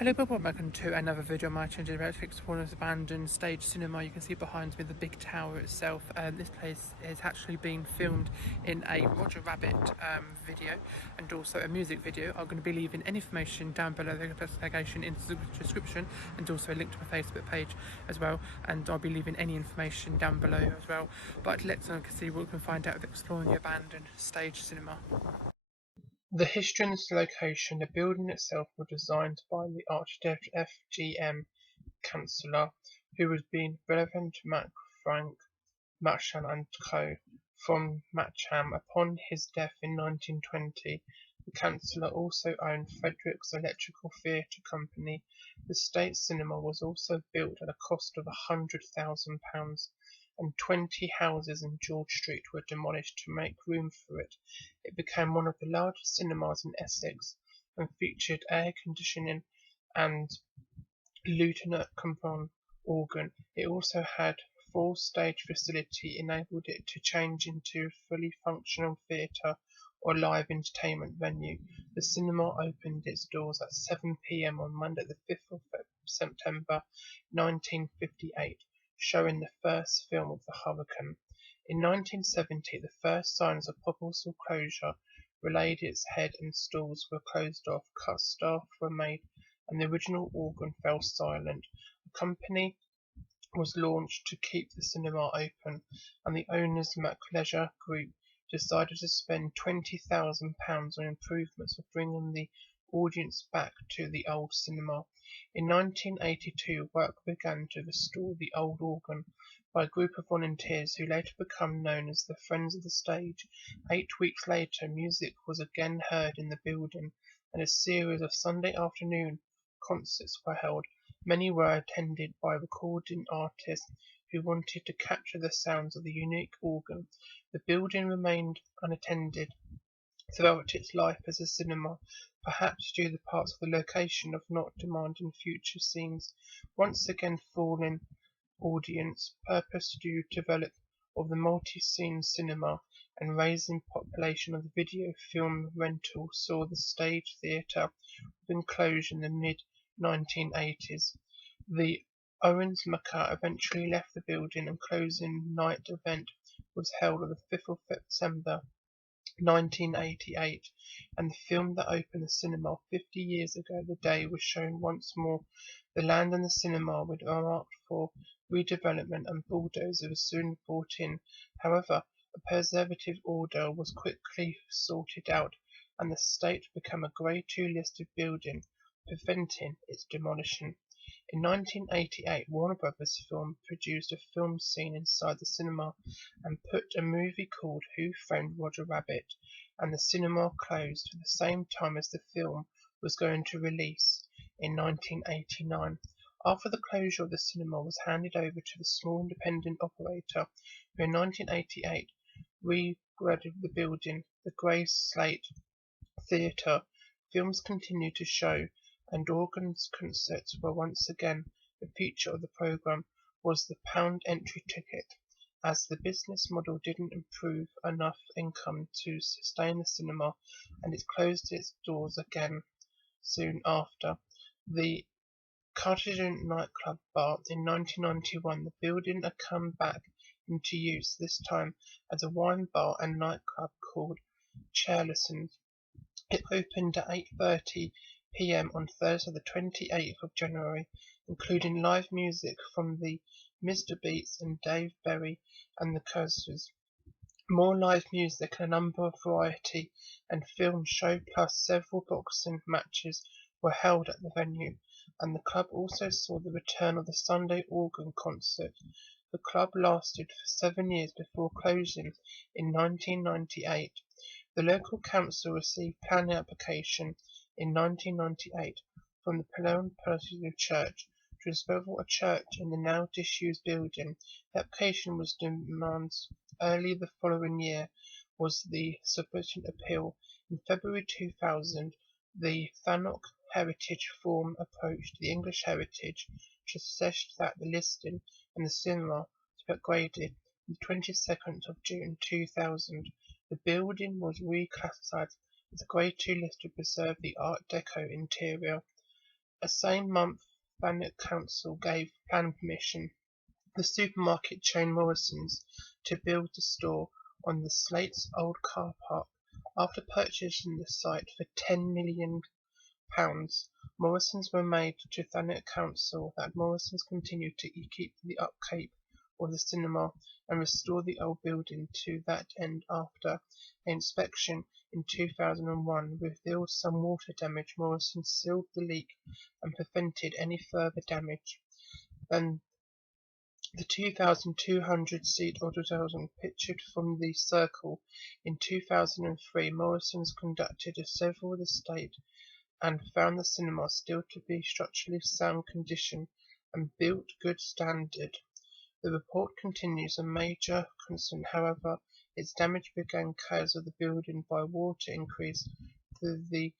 Hello people, welcome to another video on my channel about exploring this abandoned stage cinema. You can see behind me the big tower itself. This place is actually being filmed in a Roger Rabbit video and also a music video. I'm going to be leaving any information down below the location in the description and also a link to my Facebook page as well, and I'll be leaving any information down below as well. But let's see what we can find out of exploring the abandoned stage cinema. The history and its location. The building itself was designed by the architect F.G.M. Chancellor, who was being relevant to Frank Matcham Co. from Matcham. Upon his death in 1920, the Chancellor also owned Frederick's Electrical Theatre Company. The State Cinema was also built at a cost of £100,000, and 20 houses in George Street were demolished to make room for it. It became one of the largest cinemas in Essex and featured air conditioning and illuminated Compton Organ. It also had full-stage facility enabled it to change into a fully functional theatre or live entertainment venue. The cinema opened its doors at 7 p.m. on Monday the 5th of September 1958, showing the first film of the hurricane. In 1970, the first signs of possible closure relayed its head and stalls were closed off, cut staff were made, and the original organ fell silent. A company was launched to keep the cinema open, and the owners, Mecca Leisure Group, decided to spend £20,000 on improvements for bringing the audience back to the old cinema. In 1982, work began to restore the old organ by a group of volunteers who later became known as the Friends of the Stage. 8 weeks later, music was again heard in the building, and a series of Sunday afternoon concerts were held. Many were attended by recording artists who wanted to capture the sounds of the unique organ. The building remained unattended throughout its life as a cinema, perhaps due to parts of the location of not demanding future scenes. Once again falling audience, purpose to develop of the multi-scene cinema and raising population of the video film rental saw the stage theatre within closure in the mid-1980s. The Owens Mecca eventually left the building, and closing night event was held on the 5th of December 1988, and the film that opened the cinema 50 years ago the day was shown once more. The land and the cinema were marked for redevelopment, and bulldozers were soon brought in. However, a preservative order was quickly sorted out, and the state became a Grade 2 listed building, preventing its demolition. In 1988, Warner Brothers Film produced a film scene inside the cinema and put a movie called Who Framed Roger Rabbit, and the cinema closed at the same time as the film was going to release in 1989. After the closure of the cinema was handed over to the small independent operator, who in 1988 regraded the building, the Grey Slate Theatre. Films continued to show, and organ concerts were once again the feature of the programme. Was the pound entry ticket, as the business model didn't improve enough income to sustain the cinema, and it closed its doors again soon after. The Cartesian nightclub bar in 1991, the building had come back into use, this time as a wine bar and nightclub called Chancellor. It opened at 8:30 p.m. on Thursday the 28th of January, including live music from the Mr. Beats and Dave Berry and the Coasters. More live music and a number of variety and film show plus several boxing matches were held at the venue, and the club also saw the return of the Sunday organ concert. The club lasted for 7 years before closing in 1998. The local council received planning application in 1998 from the Presbyterian Church to dismantle a church in the now disused building. The application was denied. Early the following year was the subsequent appeal. In February 2000, the Thanog Heritage Forum approached the English Heritage to suggest that the listing and the cinema be upgraded. On the 22nd of June 2000, the building was reclassified as a Grade 2 list to preserve the Art Deco interior. The same month, Thanet Council gave planning permission the supermarket chain Morrison's to build the store on the Slate's old car park. After purchasing the site for £10 million, Morrison's were made to Thanet Council that Morrison's continued to keep the upkeep of the cinema and restore the old building to that end after an inspection in 2001 revealed some water damage. Morrison sealed the leak and prevented any further damage. Then the 2,200-seat auditorium pictured from the Circle in 2003, Morrison's conducted a several of the state and found the cinema still to be structurally sound condition and built good standard. The report continues a major concern, however, its damage began because of the building by water increase through the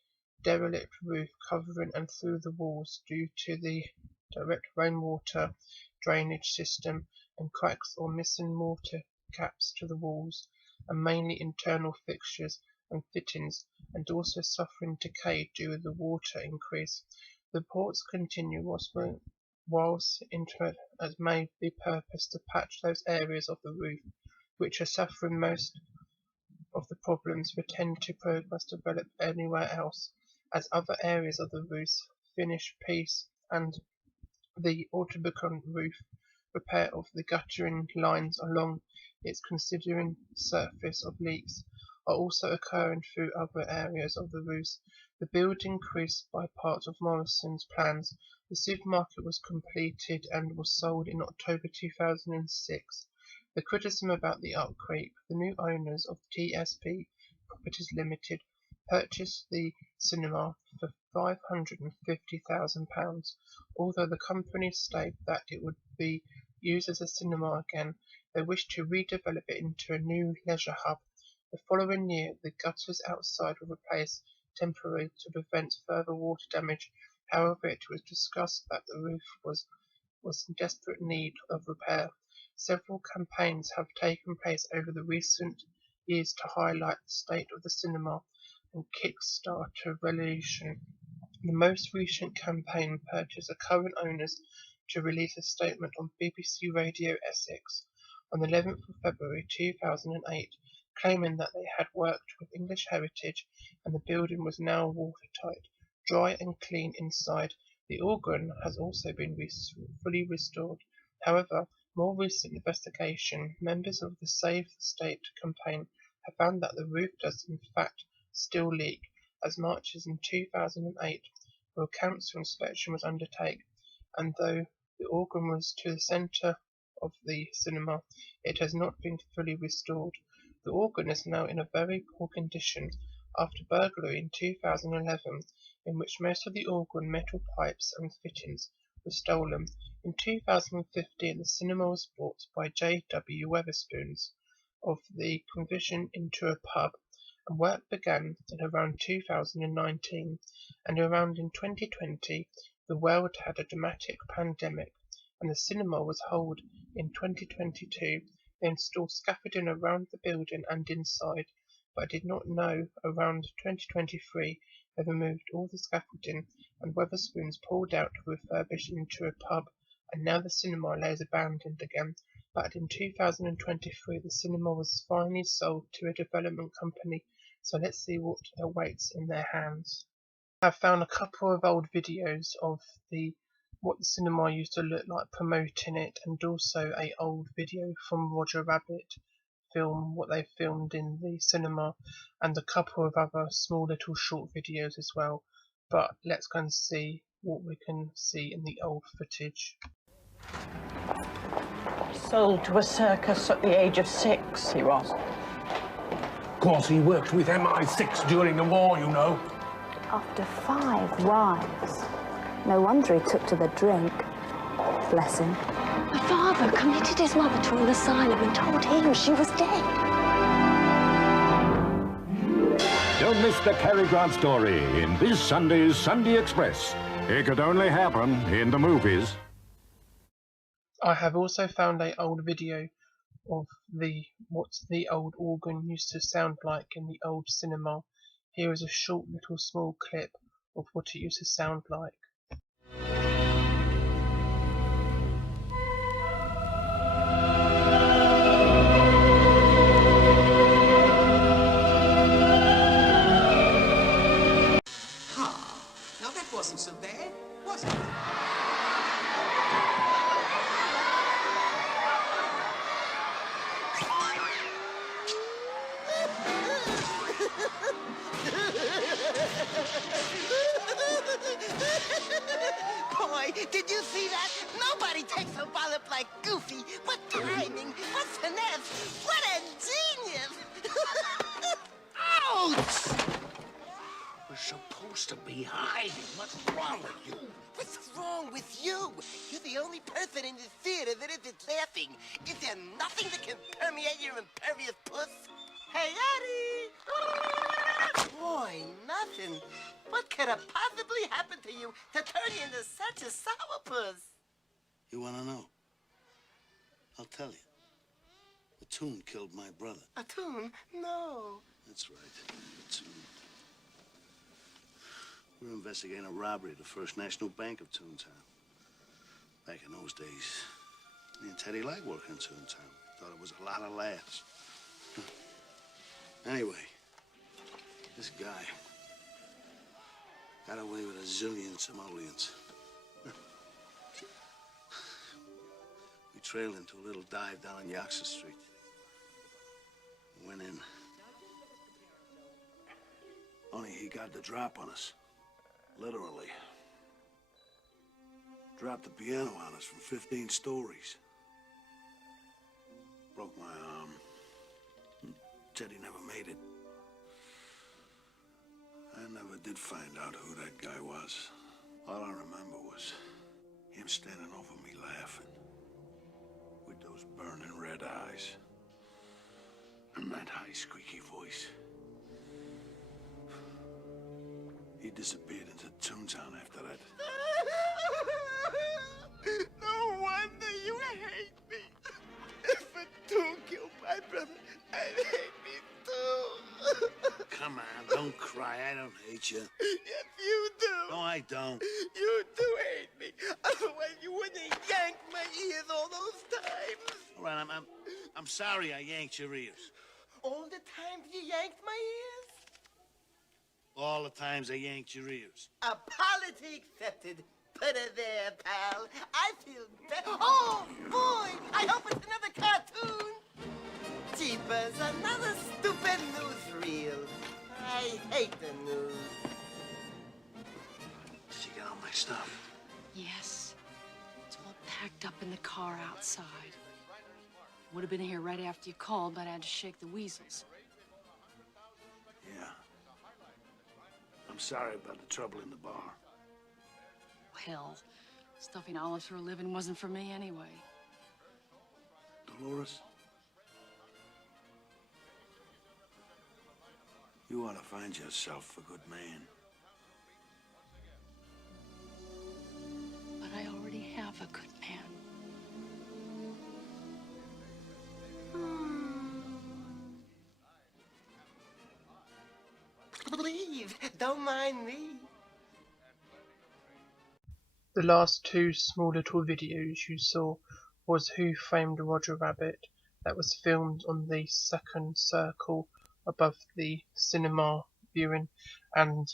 derelict roof covering and through the walls due to the direct rainwater drainage system and cracks or missing mortar caps to the walls, and mainly internal fixtures and fittings, and also suffering decay due to the water increase. The reports continue whilst internet as may be purposed to patch those areas of the roof which are suffering most of the problems we tend to progress develop anywhere else, as other areas of the roof's finished piece and the autobicon roof repair of the guttering lines along its considering surface of leaks are also occurring through other areas of the roofs. The building increased by part of Morrison's plans. The supermarket was completed and was sold in October 2006. The criticism about the upkeep, the new owners of TSP Properties Limited purchased the cinema for £550,000. Although the company stated that it would be used as a cinema again, they wished to redevelop it into a new leisure hub. The following year, the gutters outside were replaced temporarily to prevent further water damage. However, it was discussed that the roof was in desperate need of repair. Several campaigns have taken place over the recent years to highlight the state of the cinema and kickstart a revolution. The most recent campaign purchased the current owners to release a statement on BBC Radio Essex on the 11th of February 2008, claiming that they had worked with English heritage and the building was now watertight, dry and clean inside. The organ has also been fully restored. However, more recent investigation, members of the Save the State campaign have found that the roof does in fact still leak. As much as in 2008, where a council inspection was undertaken, and though the organ was to the centre of the cinema, it has not been fully restored. The organ is now in a very poor condition after burglary in 2011, in which most of the organ metal pipes and fittings were stolen. In 2015, the cinema was bought by J.W. Wetherspoons of the conversion into a pub, and work began in around 2019, and around in 2020 the world had a dramatic pandemic, and the cinema was held in 2022. They installed scaffolding around the building and inside, but did not know around 2023 they removed all the scaffolding, and Wetherspoons pulled out to refurbish into a pub, and now the cinema lays abandoned again. But in 2023 the cinema was finally sold to a development company, so let's see what awaits in their hands. I've found a couple of old videos of what the cinema used to look like promoting it, and also a old video from Roger Rabbit film, what they filmed in the cinema, and a couple of other small little short videos as well. But let's go and see what we can see in the old footage. Sold to a circus at the age of 6, he was. Of course, he worked with MI6 during the war, you know. After 5 wives. No wonder he took to the drink. Bless him. My father committed his mother to an asylum and told him she was dead. Don't miss the Cary Grant story in this Sunday's Sunday Express. It could only happen in the movies. I have also found an old video of what the old organ used to sound like in the old cinema. Here is a short little small clip of what it used to sound like. Boy, did you see that? Nobody takes a wallop like Goofy. What timing, what finesse, what a genius! Ouch! We're supposed to be hiding. What's wrong with you? What's wrong with you? You're the only person in the theater that isn't laughing. Is there nothing that can permeate your impervious puss? Hey, Eddie! Boy, nothing. What could have possibly happened to you to turn you into such a sourpuss? You want to know? I'll tell you. The tune killed my brother. A tune? No. That's right. The tune. We're investigating a robbery at the First National Bank of Toontown. Back in those days, me and Teddy liked working in Toontown. Thought it was a lot of laughs. Anyway, this guy got away with a zillion simoleons. We trailed him to a little dive down on Yaxter Street. Went in. Only he got the drop on us. Literally. Dropped the piano on us from 15 stories. Broke my arm. Teddy never made it. I never did find out who that guy was. All I remember was him standing over me laughing with those burning red eyes and that high squeaky voice. He disappeared into Toontown after that. No wonder you hate me. If a tune killed my brother, I'd hate me too. Come on, don't cry. I don't hate you. Yes, you do. No, I don't. You do hate me. Otherwise, you wouldn't have yanked my ears all those times. All right, I'm sorry I yanked your ears. All the times you yanked my ears? All the times I yanked your ears. Apology accepted. Put it there, pal. I feel better. Oh, boy! I hope it's another cartoon. Jeepers, another stupid newsreel. I hate the news. Did you get all my stuff? Yes. It's all packed up in the car outside. Would have been here right after you called, but I had to shake the weasels. Yeah. I'm sorry about the trouble in the bar. Hell, stuffing olives for a living wasn't for me anyway. Dolores? You ought to find yourself a good man. But I already have a good man. Please, don't mind me. The last two small little videos you saw was Who Framed Roger Rabbit, that was filmed on the second circle above the cinema viewing, and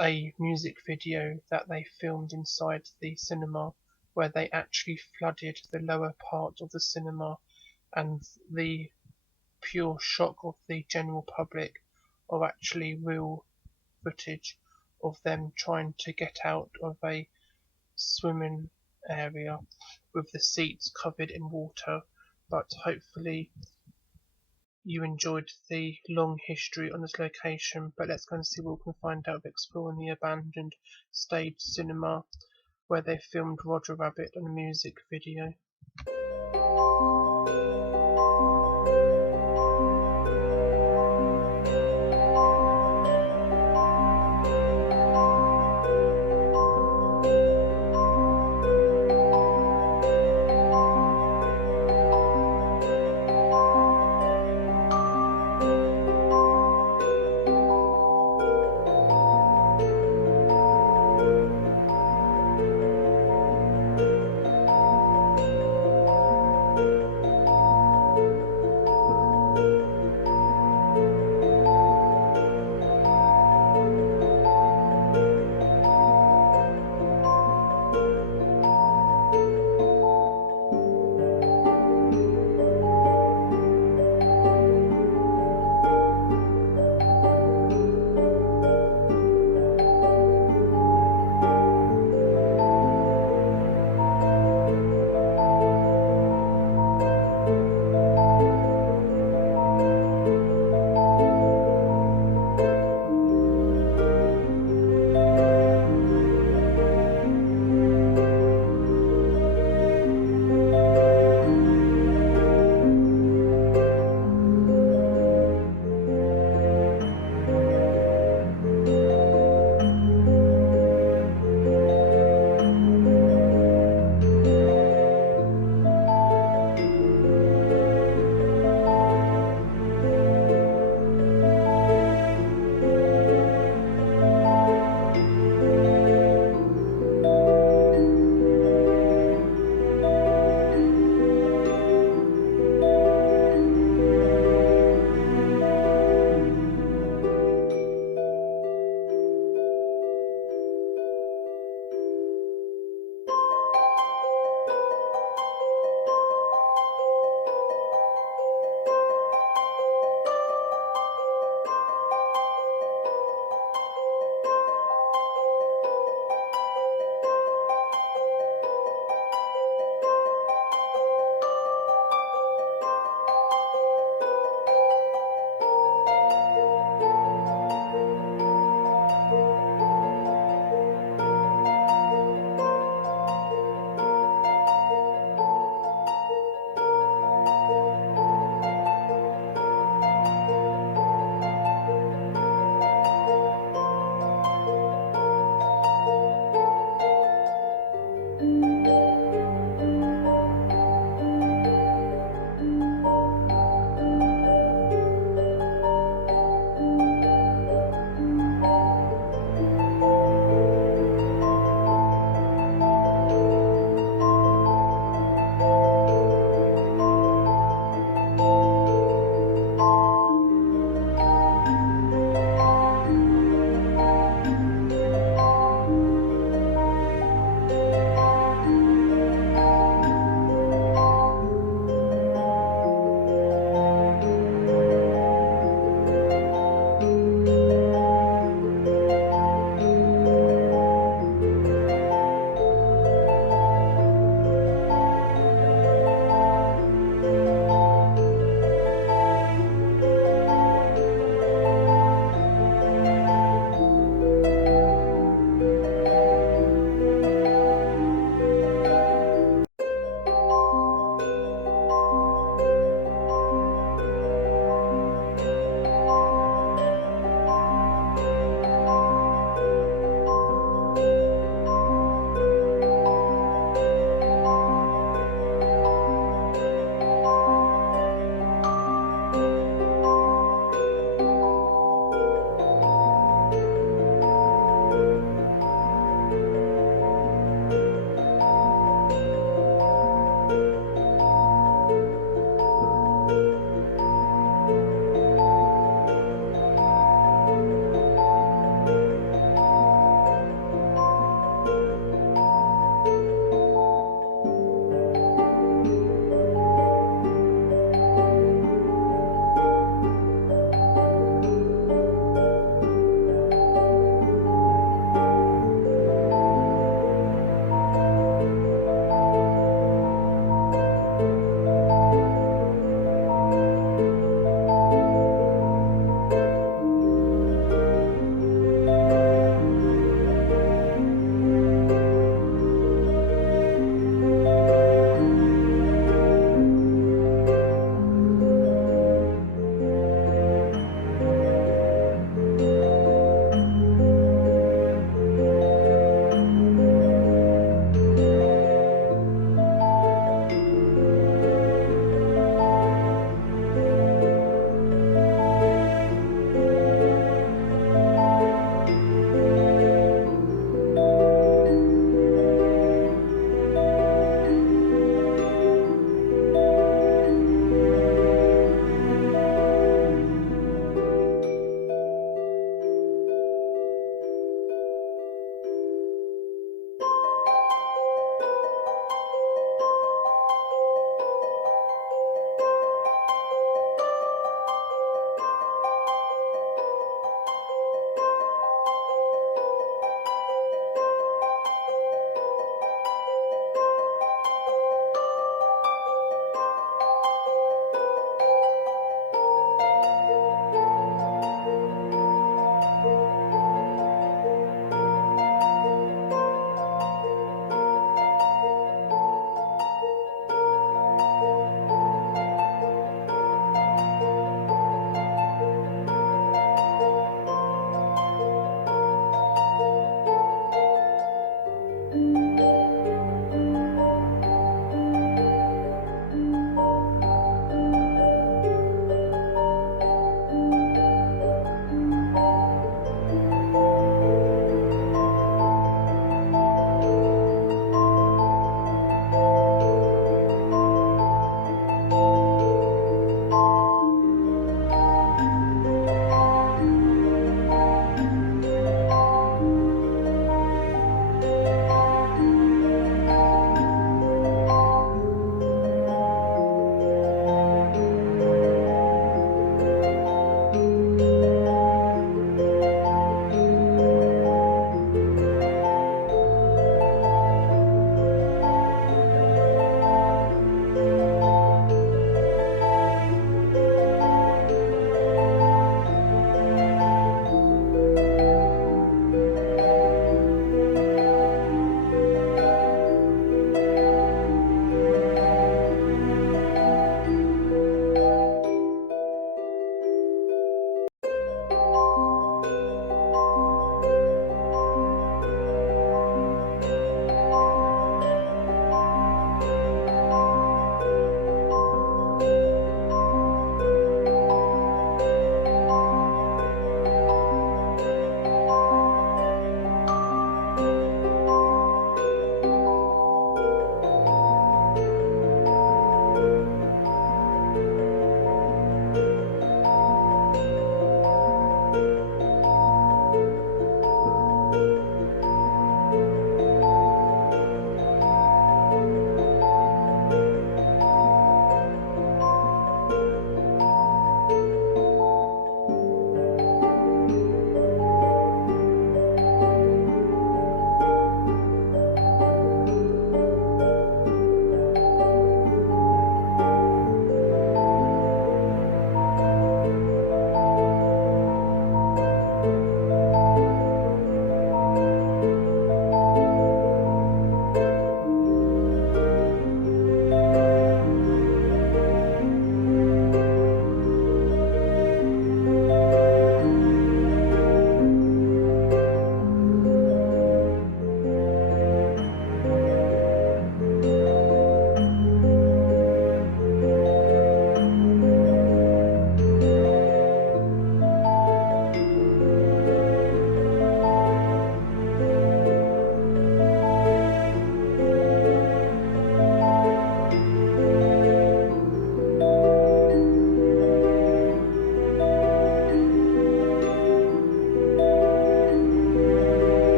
a music video that they filmed inside the cinema where they actually flooded the lower part of the cinema, and the pure shock of the general public are actually real footage of them trying to get out of a swimming area with the seats covered in water. But hopefully you enjoyed the long history on this location. But let's go and see what we can find out of exploring the abandoned stage cinema where they filmed Roger Rabbit and a music video.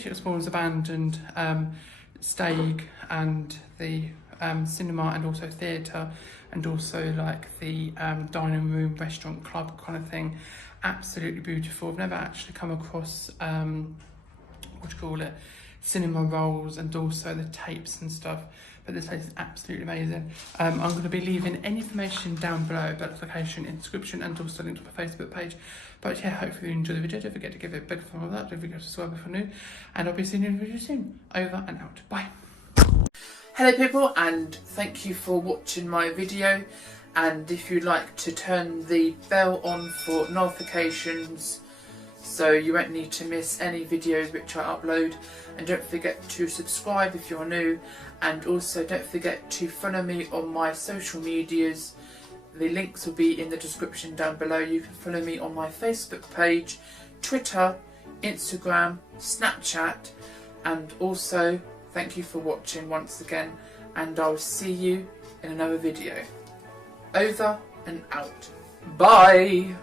British Explorers Abandoned Stag and the cinema and also theatre, and also like the dining room, restaurant, club kind of thing. Absolutely beautiful. I've never actually come across cinema rolls and also the tapes and stuff, but this place is absolutely amazing. I'm going to be leaving any information down below about the location in the description and also link to my Facebook page. But yeah, hopefully you enjoyed the video. Don't forget to give it a big thumbs up. Don't forget to subscribe if you're new, and I'll be seeing you in the video soon. Over and out. Bye. Hello people, and thank you for watching my video. And if you'd like to turn the bell on for notifications so you won't need to miss any videos which I upload, and don't forget to subscribe if you're new, and also don't forget to follow me on my social medias. The links will be in the description down below. You can follow me on my Facebook page, Twitter, Instagram, Snapchat, and also thank you for watching once again, and I'll see you in another video. Over and out. Bye!